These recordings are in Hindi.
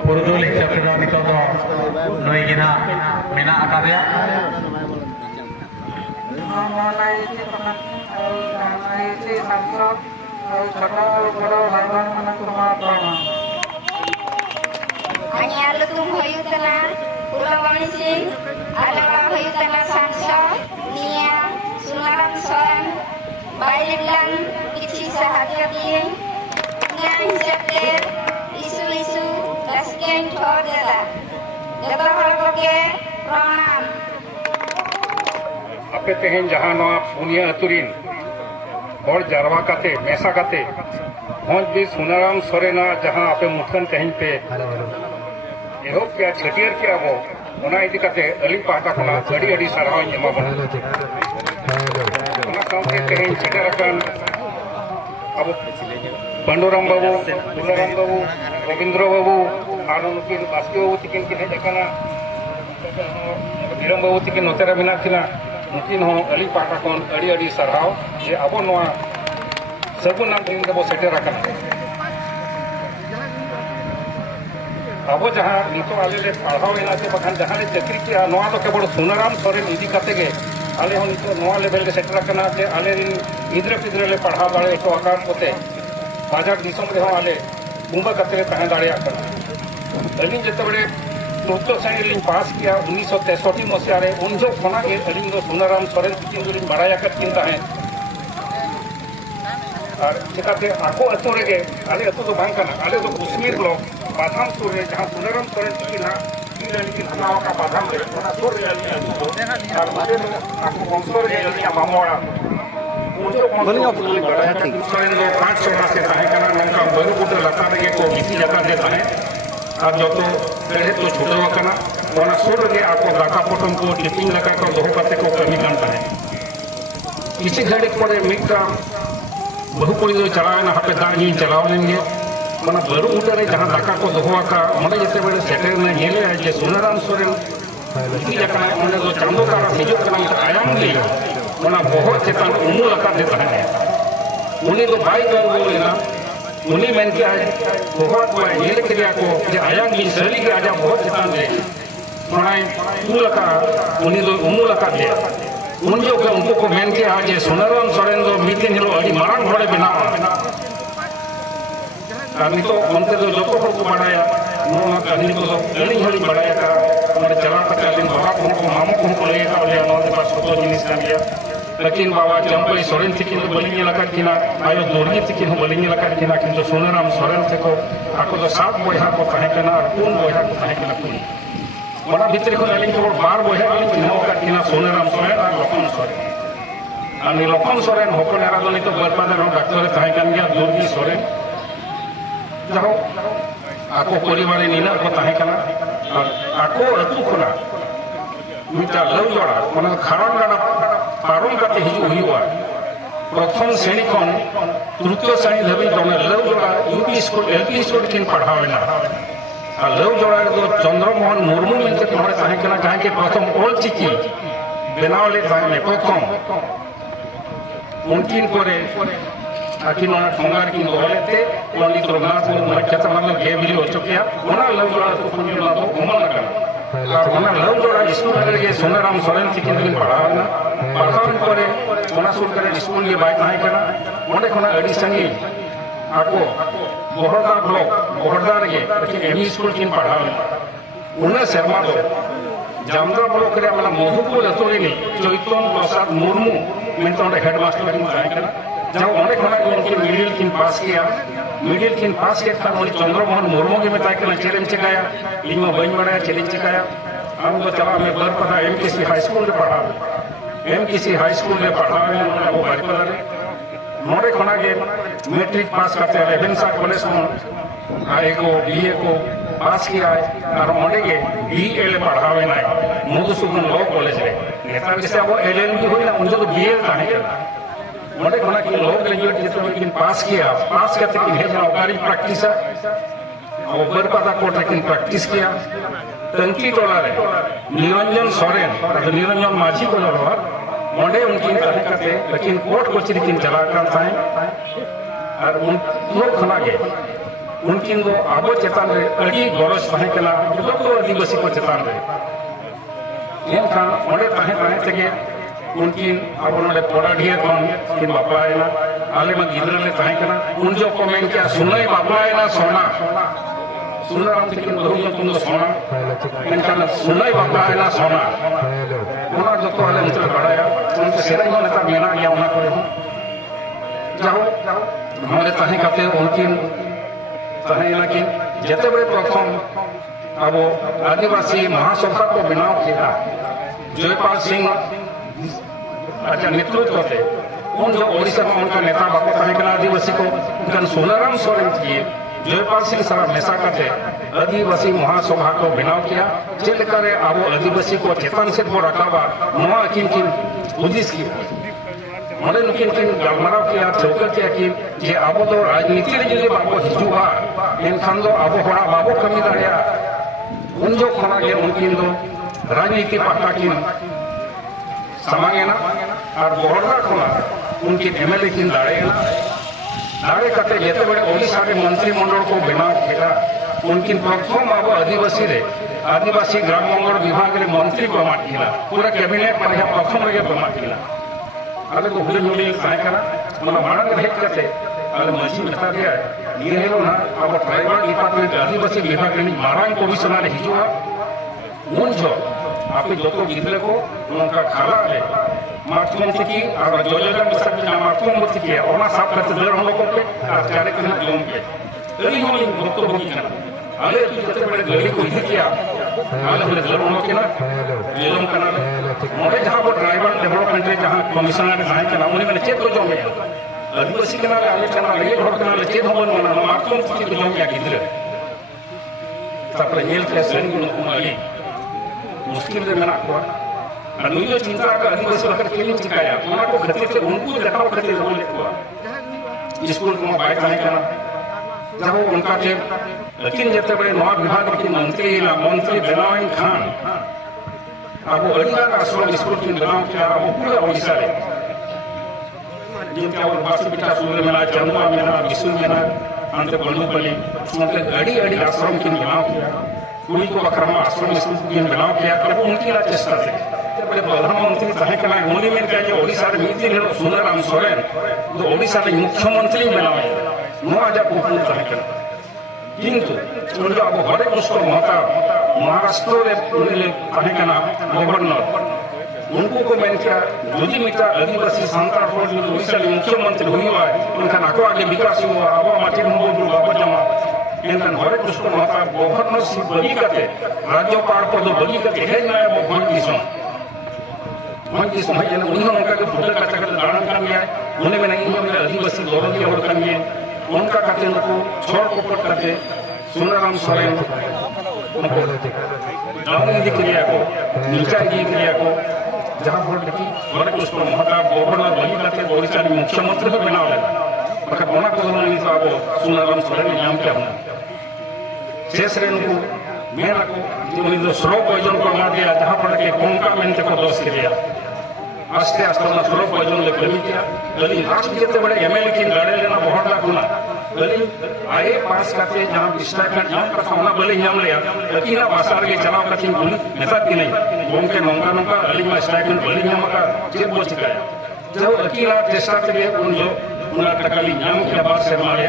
पुरुदुल हिसाब से नितों नई गिना मेना आकादया आपे तेहेन जहाँ नवा पुनिया अतुरीन और जारवा काते मेसा काते हज भी सुनाराम सोरेना जहाँ आपे मुठन तेहेन पे एहोब क्या छटियर के अब ओना इदी काते अली पाटा कोना अड़ी अड़ी साराव एमा बन ओना सामने तेहेन चिटारकान अब बंडोराम बाबू दुलाराम बाबू रविंद्र बाबू और उनकी बास्की बाबू तिकिन की हेजना बीरम बाबू तिकिन नोतेरा बिना थिना उनकिन हो अली पाटा कोन अड़ी अड़ी साराव जे अब नवा सबुना दिन दबो सेटेर रखना अब जहाँ नितो आले ले पढ़ाव इलाके बखान जहाँ ले चक्री किया नवा तो केवल सुनाराम सोरेन इदी काते गे आले हो नितो नवा लेवल के सेटेर रखना जे आले रिन इधरे पिधरे ले पढ़ा दाड़े तो आकार कोते बाजार दिसम रे हो आले कुंभ काते ले तहां दाड़े आकर अली जते बड़े नोतो साइलिंग पास किया 1963 मसिया रे उन जो कोना ए अली दो सुनाराम सोरेन तिकिन दुलिन बड़ाया कर किन ताहे और चिकाते आको अतो रे आले अतो तो बांग काना आले तो कश्मीर लो बादाम सुर रे जहां सुनाराम सोरेन तिकिन हा लेकिन हनावा का बादाम रे ओना सुर रे अली और मुझे आको वंशर रे अली मामोड़ा मुझे बनिया बड़ाया कर सोरेन लो 500 से ताहे काना नंका बरु बुट लता रे को इसी जगह देता है और जो तो पहले तो छुटवा करना वना सुर रे आको दाका पोटम को टिपिंग लगा कर दोह काते को कमी कांता है किसी घड़ी पड़े मिटा बहु कोई जो चलावे ना हपे दागी चलाव लेंगे मना बरु उटरे जहां दाका को दोहवा का मने जते बड़े सेटर ने येले है जे सुनाराम सोरेन इसी जगह मने जो चांदो तारा हिजो करना आयाम लियो मना बहुत चेतन उमु लगा देता है उन्हीं तो भाई कर बोले ना उन्हीं मैंने क्या है बहुत को येले क्रिया को जे आयाम की शरीर के आजा बहुत चेतन दे मनाई तू लगा उन्हीं तो उमु लगा दे उन जो के उनको को मैंने क्या जे सुनाराम सोरेन दो मीटिंग हिलो अड़ी मारांग घोड़े बनावा कहानी तो उनके तो जो को बढ़ाया नोना कहानी तो गली हली बढ़ाया का उन्हें चला पता दिन बाबा को मामू को लेगा और यार नौते पास फोटो जिनिस कर लिया लेकिन बाबा चंपई सोरेन तिकिन तो बलिंग लगा किना आयो दोरगी तिकिन हो बलिंग लगा किना किंतु सुनाराम सोरेन थे को आको तो सात बोया को कहे केना और कौन बोया को कहे केना कौन बड़ा भीतर को लेकिन केवल 12 बोया को चिन्ह का किना सुनाराम सोरेन और लखन सोरेन और लखन सोरेन होको नेरा तो नहीं तो बरपादर हो डॉक्टर कहे कन गया दोरगी सोरेन जाओ आको परिवार नीना को ताहे कना और आको अतु खुना मिटा लव जोड़ा मन खारन गाना पारम काते हिजु हुआ प्रथम श्रेणी खन तृतीय श्रेणी धबी तने लव जोड़ा यूपी स्कूल एलपी स्कूल किन पढ़ावेना और लव जोड़ा तो चंद्रमोहन मुर्मू मिलते तोहरे ताहे कना जहां के प्रथम ओल चिकी बनावले ताहे प्रथम उनकिन करे आखिर ना ठोंगार की दोहलेते पंडित रघुनाथ मुर्मू कहता मतलब गे बिली हो चुके हैं ओना लव जोड़ा तो पुण्य ना तो उमन लगा और ओना लव जोड़ा स्कूल में के सुनाराम सोरेन तिकिन दिन पढ़ावना पढ़ावन करे ओना सुन करे स्कूल के बाय ताहे कना ओंडे खना अडी संगी आको बोहरदा ब्लॉक बोहरदा रे लेकिन एमी स्कूल किन पढ़ावना उन्ना शर्मा दो जामदा ब्लॉक रे मला मधुपुर अतोरी चैतन प्रसाद मुर्मू मेन तो हेडमास्टर किन ताहे कना जब उन्हें खना उनकी मिडिल किन पास किया खान उन्हें चंद्रमोहन मुर्मू के में ताकि चैलेंज चिकाया लिंगो बन बनाया चैलेंज चिकाया हम तो चला मैं बरपदा एमकेसी हाई स्कूल रे पढ़ा वो बरपदा रे मोरे खना के मैट्रिक पास करते रेवेन्सा कॉलेज में आए को बीए को पास किया और मोरे के बीए पढ़ावे ना मधुसूदन लॉ कॉलेज रे नेता के से वो एलएलबी हुई ना उनको तो बीए ताहे मोटे खना की लॉ ग्रेजुएट जितने लेकिन पास करते कि है जना ओकारी प्रैक्टिस और बरपदा कोर्ट लेकिन प्रैक्टिस किया टंकी टोला रे निरंजन सोरेन तो निरंजन माझी को लड़वा मोटे उनकी ताहे करते लेकिन कोर्ट कचहरी किन चला कर ताहे और उन लोग खना के उनकिन दो आबो चेतान रे अड़ी गरज ताहे कना जो आदिवासी को चेतान रे एनखान ओंडे ताहे ताहे तेगे उनकिन अब नोडे पोडाढिया खन किन बापलायना आले मा गिद्रा ले ताहे कना उन जो कमेंट क्या सुनई बापलायना सोना सुनाराम तकिन बहु तुम दो सोना एनखान सुनई बापलायना सोना ओना जतो आले मुते बड़ाया उनके सेराई हो नेता मेना गया ओना करे हो जाओ हमारे ताहे काते उनकिन ताहेना कि जते बड़े प्रथम अब आदिवासी महासभा को बनाव किया जयपाल सिंह अच्छा नेतृत्व थे उन जो ओडिशा में उनका नेता बापू ताहेकना आदिवासी को उनका सोनाराम सोरेन किए जयपाल सिंह सारा मेसा करते आदिवासी महासभा को बनाव किया जेलकारे अब आदिवासी को चेतन से को रखावा नवा किन किन उद्देश्य किया मरे नुकिन किन गलमाराव किया चौका किया कि जे अब तो राजनीति रे जो बाबू हिजुआ एनखान दो अब होड़ा बाबू कमी दाड़िया उन जो खना के उनकिन दो राजनीति पार्टा किन समांगेना और बहरदा खना उनकी एमएलए किन दाड़ेना दाड़े कते जेते बड़े ओडिशा के मंत्रिमंडल को बनाव किया उनकिन प्रथम अब आदिवासी ग्राम मंगल विभाग रे मंत्री को माटिला पूरा कैबिनेट पर प्रथम रे माटिला आले को हुले हुले ताहे कना मना मानक हेट करते आले मजी बता दिया ये हेलो ना अब ट्राइबल डिपार्टमेंट आदिवासी विभाग रे मारांग कमिश्नर हिजुआ उन जो आपे जतो गिदले को उनका खाला रे मार्चमन की और जोजोगा मिसर के मार्चमन मत किया ओना साफ करते दर हम लोग के और चारे के जोम के तरी हम भक्त भोगी कना आले तू जते बड़े गली को इधर किया आले बड़े दर हम लोग के ना जोम कना मोरे जहां पर ट्राइबल डेवलपमेंट रे जहां कमिश्नर ताहे कना उनी माने चेत को जोम में आदिवासी कना आले कना ये घर कना चेत हम मना मार्चमन की जोम क्या गिदले तापर हेल के सेन को कुमारी मुश्किल रे मेना को अनुयो चिंता का आदिवासी वकर केलिन चिकाया ओना को खतिर से उनको देखाव खतिर बोले को स्कूल को बाय ताहे कना जब उनका के लेकिन जते बड़े नवा विभाग के मंत्री बेनाइन खान अब अड़िया का आश्रम स्कूल की बनाव किया अब पूरा ओडिशा रे जिनके और बासी पिता सूर्य मेला चंदवा मेला विष्णु मेला अंत बंधुपल्ली उनके अड़ी आश्रम की बनाव किया कुड़ी को अक्रम आश्रम स्कूल की बनाव किया और उनकी ना चेष्टा से बड़े प्रधानमंत्री ताहे कना उनी में क्या जो ओडिशा रे मीति हेलो सुंदराम सोरेन जो ओडिशा रे मुख्यमंत्री बनाव नवा जा कुकुन ताहे कना किंतु उनका अब हरे कृष्ण महता महाराष्ट्र रे उनले ताहे कना गवर्नर उनको को मेन क्या जुदी मिटा आदिवासी सांतार होल ओडिशा रे मुख्यमंत्री हुआ उनका नाको आगे विकास हुआ अब माटी हो बाबा जमा एनन हरे कृष्ण महता गवर्नर सी बली करते राज्यपाल पद बली करते है ना वो भोज की समय जन उन्होंने उनका के फुटल का चक्कर दान कर लिया उन्हें में नहीं उन्होंने आदिवासी गौरव और कर लिए उनका कहते उनको छोड़ कोपट करते सुनाराम सोरेन उनको डाउन दी क्रिया को नीचा दी क्रिया को जहां पर देखी हरे कृष्ण महता गवर्नर बली करते ओडिशा रे मुख्यमंत्री को बनाव ले बका ओना को नहीं तो अब सुनाराम सोरेन नाम क्या होना शेष रे उनको मेरा को जो स्रो पॉइजन को मार दिया जहां पर के कोंका मेंटे को दोष किया आस्ते आस्ते ना स्रो पॉइजन ले कमी किया गली लास्ट जते बड़े एमएलए की लड़े लेना बहुत लागुना गली आए पास करते जहां स्टाइपेंट नाम का होना बले नाम लिया लेकिन ना बाजार के चलाव का थी बोली नेता की नहीं बोम के नोंगा अली में स्टाइपेंट बले नाम का चेक बोल चिकाया जब अकेला चेष्टा के उन जो उना टकली नाम के बाद से मारे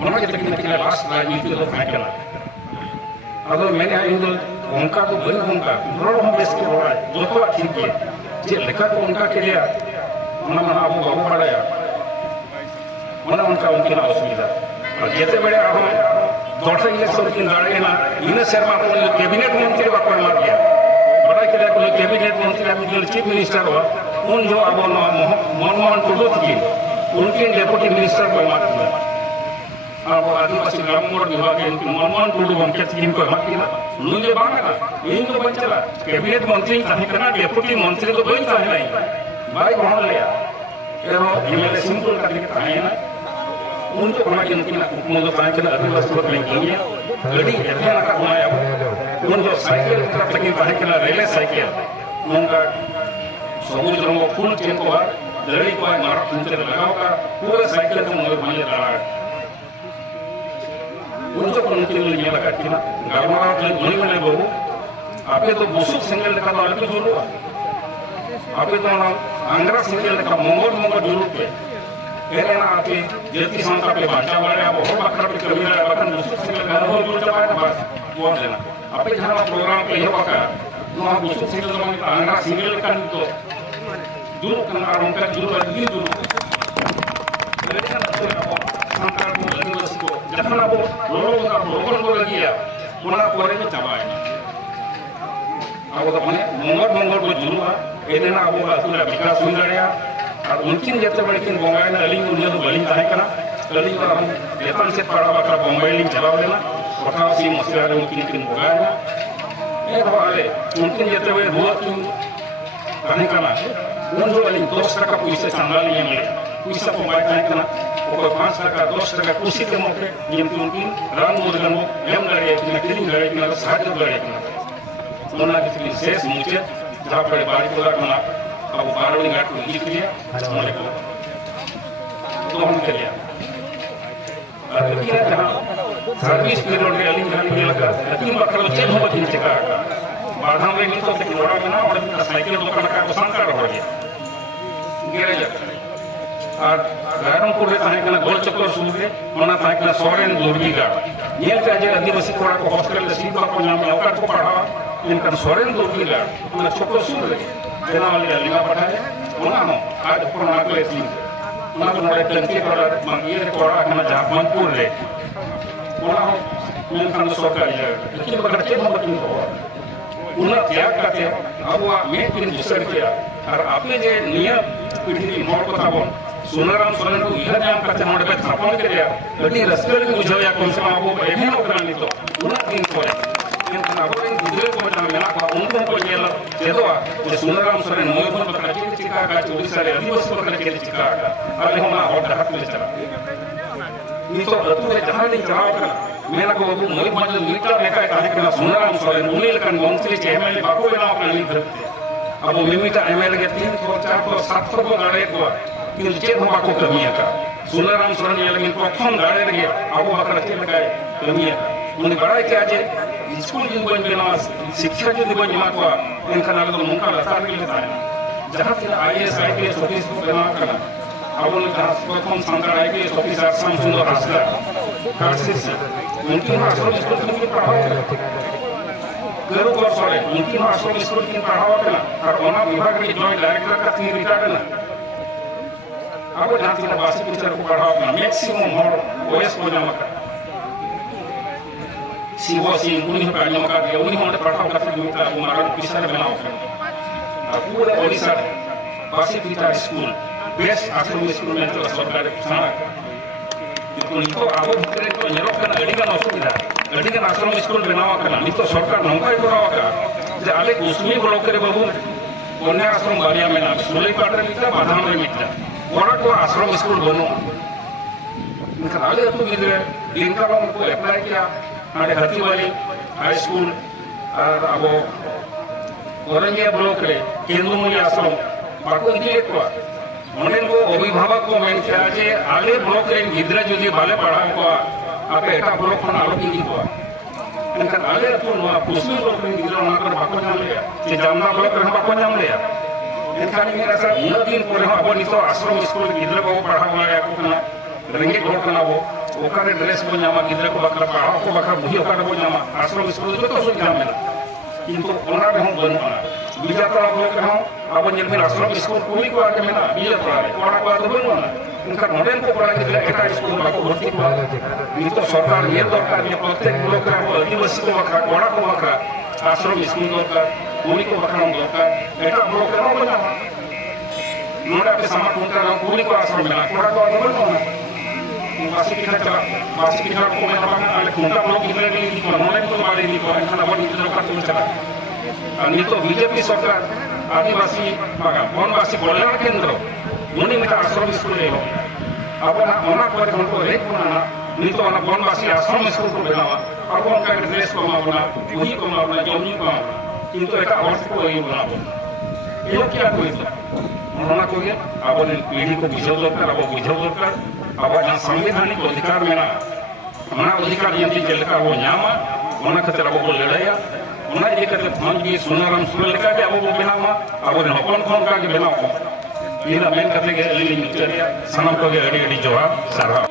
उना के तक के लास्ट राजनीति तो फाइकला अब मैंने उनका तो बल उनका बड़ो हम बेस के हो रहा है जो तो ठीक है जे लेखा तो उनका के लिए मना मना अब बाबू पड़ाया मना उनका उनकी ना असुविधा और जैसे बड़े अब दौड़ इलेक्शन की लड़ाई ना इन्हें शर्मा को कैबिनेट मंत्री बापा मार दिया बड़ा के लिए कैबिनेट मंत्री अभी चीफ मिनिस्टर हुआ उन जो अब मनमोहन टुडू थी उनके डेप्यूटी मिनिस्टर को मार दिया अब आदिवासी ग्राम विभाग मनमोहन टुडू गमके को माकिला नुजे बांगा इन तो बंचला कैबिनेट मंत्री ताहे कना डेप्यूटी मंत्री तो बई ताहे नहीं बाई ग्रहण लिया एरो एमएलए सिंपल करके ताहे ना उन तो कोना के उनकी मुझे ताहे कना आदिवासी को लेंगे गड़ी एथे ना का बनाया उन जो साइकिल तरफ तक ताहे कना रेले साइकिल उनका सबुज रंग फुल चेन को लड़ी को मारा उनके लगाओ का पूरा साइकिल को मुझे बने लड़ा untuk mungkin lebih lagi kita gambar lagi mana baru apa itu busuk single dekat orang itu dulu apa itu orang anggrek single dekat mongol dulu ke karena apa jadi sampai apa baca baca apa orang kerap kerja bahkan busuk single dekat orang dulu coba apa buat lena apa jangan program ke apa kan mau busuk single orang anggrek single dekat itu dulu kan orang kan dulu lagi dulu jadi kan apa sampai lagi masuk jangan apa lorong lagi ya pulang keluarnya cabai aku tak mana mongol dulu ini na aku lah sudah bikin sundarnya mungkin jatuh balikin Bombay na aling dunia tu balik tahan kena aling orang depan set para bakal Bombay link jalan lena bakal si masih ada mungkin Bombay na kalau ada mungkin jatuh balik dua tu tahan kena mundur aling 2 taka puisa tanggal yang le puisa Bombay tahan kena pokok 5 taka 2 taka puisi temu ke yang mungkin ran mudah mu yang dari kita kirim dari kita satu dari kita mana kita ses muncul jauh dari balik tu kena अब 12 मिनट लिख लिया हमारे को 2 मिनट लिया लेकिन जहाँ सर्विस पीरियड में अलिंग जाने के लगा लेकिन बकरा चेक हो बच्चे चेका बाधा में नहीं तो लेकिन लोड़ा में ना और साइकिल दुकान का संकार हो गया गैरेज और रायरंगपुर में ताहे कना गोल चक्कर शुरू के मना ताहे कना सोरेन दुर्गी गार्ड ये काजे आदिवासी कोड़ा को हॉस्टल में सीट को नाम औकात को पढ़ावा इनका सोरेन दुर्गी गार्ड मना चक्कर शुरू के जना वाले लिंगा पढ़ाए उना हो आज पुराना क्लास लिंग उना तो नोड़े टंकी कोड़ा मंगीर कोड़ा कना जापानपुर रे उना हो इनका सरकारी है लेकिन बगैर चेक हम बतिन को उना त्याग करते अब वो मैं किन दूसरे किया और आपने जे नियम पीढ़ी मोड़ को ताबों सुनाराम सोरेन को यह जान करते नोड़े पे थापन के दिया लेकिन रस्ते में मुझे या कौन सा आपको एभी नौकरान नहीं तो उना दिन को इनका नागों इन दूसरे को बता मेला को उनको को ये लो ये तो वो सुनाराम सोरेन मोहब्बत बकरा के चिका का चोरी सारे आदिवासी बकरा के चिका का अरे हम ना और डहात में चला ये तो अतु है जहाँ नहीं चलाओ का मेला को वो मोहब्बत मीठा देखा है ताकि ना सुनाराम सोरेन उन्हीं लेकर मंत्री चेहरे बाको बनाओ का नहीं करते अब वो मिमिटा एमएल के 300 400 700 को गाड़े को किंतु चेक हम बाको कमिया का सुनाराम सोरेन ये लेकिन प्रथम गाड़े लगे अब वो बकरा चेक लगाए कमिया उन्हें बड़ा क्या जे स्कूल जो बन बिना शिक्षा जो बन जमा को इनका नाम तो मुंका लतार के लेता है जहाँ से आईएएस आईपीएस ऑफिसर बना कर अब उन प्रथम संकर आईपीएस ऑफिसर समसुंदर हासला कासिस उनकी आश्रम स्कूल की पढ़ाई करो कर सरे उनकी आश्रम स्कूल की पढ़ाई करना और ओना विभाग के जॉइंट डायरेक्टर का तीन रिटायर्ड ना अब जहाँ से बासी टीचर को पढ़ाओ करना मैक्सिमम और ओएस को जमा कर सीवो सी उन्हीं का जमा कर दिया उन्हीं होने पढ़ाओ करते जो इतना हमारा पिछले बनाओ कर पूरे ओडिशा बासी टीचर स्कूल बेस्ट आश्रम स्कूल में तो सरकार साना नितो आबो भितरे तो नेरो करना अडिगन असुविधा अडिगन आश्रम स्कूल बनावा करना नितो सरकार नंका करावा का जे आले कुसमी ब्लॉक रे बाबू कन्या आश्रम बारिया में ना सुले पाटरे मित्रा बाधाम रे मित्रा ओरा को आश्रम स्कूल बनो इनका आले तो गिदरे इनका को अप्लाई किया आड़े हतीवाली हाई स्कूल और आबो औरंगिया ब्लॉक रे केंदुमुली आश्रम बाको इदिले को उन्हें को अभिभावक को मैं क्या जे आले ब्लॉक रे गिदरा जो बाले पढ़ा को आपे एटा ब्लॉक खन आलोक दी को इनका आले तो नो कुसमी ब्लॉक रे गिदरा ना कर बाको नाम ले जे जामना ब्लॉक रे बाको नाम ले इनका नहीं ऐसा इन दिन पर हम अब नितो आश्रम स्कूल गिदरा को पढ़ा वाला को ना रंगे ब्लॉक ना वो ओकारे ड्रेस को नामा गिदरा को बकरा पढ़ा को बकरा बुही ओकारे को नामा आश्रम स्कूल जो तो सुविधा मिला किंतु ओना रे हम बन बीजा तोड़ा ब्लॉक रे हम अब जेल में आश्रम स्कूल कोई को आके मेना बीजा तोड़ा कोड़ा को तो बन ना इनका नोडेन को पढ़ा के एटा स्कूल बाको भर्ती को ये तो सरकार ये दरकार ये प्रत्येक ब्लॉक रे आदिवासी को बकरा कोड़ा को बकरा आश्रम स्कूल दरकार कोई को बकरा दरकार एटा ब्लॉक रे हम बना नोडा पे समाज उनका कोई को आश्रम में कोड़ा को बन ना बासी की चला बासी की को मैं आले खुंटा ब्लॉक इधर नहीं को नोडेन को बारे नहीं को खाना बन इधर का तो चला नहीं तो बीजेपी सरकार आदिवासी वनवासी कल्याण केंद्र उन्हीं में आश्रम स्कूल ले अब ओना पर हमको एक बनाना नहीं तो वनवासी आश्रम स्कूल को बनावा और उनका ड्रेस को मावना वही को मावना जमीन को किंतु एक अर्थ को ये बनाबो ये क्या कोई तो ओना को ये अब पीढ़ी को बुझाव दरकार अब बुझाव दरकार अब जहाँ संवैधानिक अधिकार में ना ᱚᱱᱟ ᱚᱫᱷᱤᱠᱟᱨ ᱡᱚᱫᱤ ᱪᱮᱫ ᱞᱮᱠᱟ ᱵᱚ ᱧᱟᱢᱟ ᱚᱱᱟ ᱠᱷᱟᱹᱛᱤᱨ ᱟᱵᱚ ᱵᱚ ᱞᱟᱹᱲᱦᱟᱹᱭᱟ ᱚᱱᱟ ᱤᱫᱤ ᱠᱟᱛᱮ ᱢᱚᱸᱡᱽ ᱥᱩᱱᱟᱨᱟᱢ ᱥᱩᱨ ᱞᱮᱠᱟᱜᱮ ᱟᱵᱚ ᱵᱚ ᱵᱮᱱᱟᱣᱟ ᱟᱵᱚᱨᱮᱱ ᱦᱚᱯᱚᱱ ᱠᱚ ᱚᱱᱠᱟᱜᱮ ᱵᱮᱱᱟᱣ ᱠᱚ ᱤᱱᱟᱹ ᱢᱮᱱ ᱠᱟᱛᱮ ᱜᱮ ᱟᱹᱞᱤᱧ ᱞᱤᱧ ᱢᱩᱪᱟᱹᱫ ᱨᱮᱭᱟ ᱥᱟᱱᱟᱢ ᱠᱚᱜᱮ ᱟᱹᱰᱤ ᱟᱹᱰᱤ ᱡᱚᱦᱟᱨ ᱥᱟᱨᱦᱟᱣ